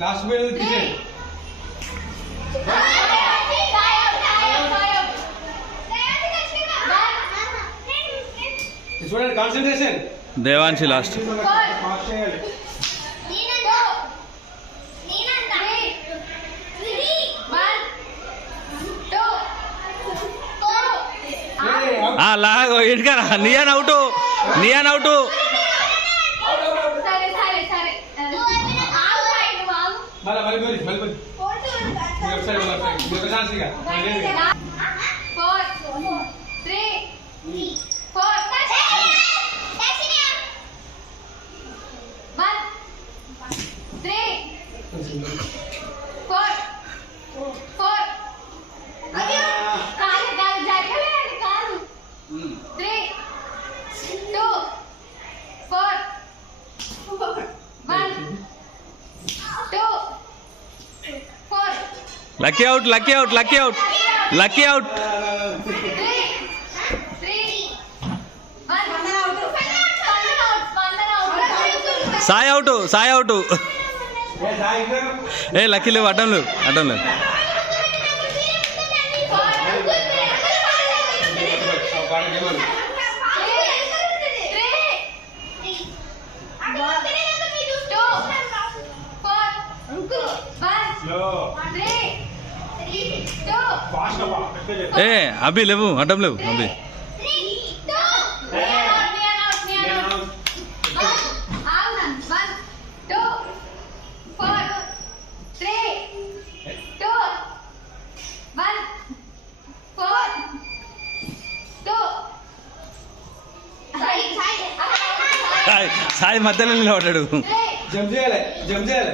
Last bye తీసేయండి. చూడండి concentration. Devanshi last. లాగో ఇటుకరా. Niyan out, Niyan out. Lucky out, Lucky out, Lucky out, Lucky out. Sai out, Sai out. ఏ Lucky లేవు, అడ్డం లేవు, అడ్డం లేవు. ఏ అభి లేవు, అడ్డం లేవు అభి. సాయి మధ్యలో నిలబడ్డాడు. జంప్ చేయాలి, జంప్ చేయాలి.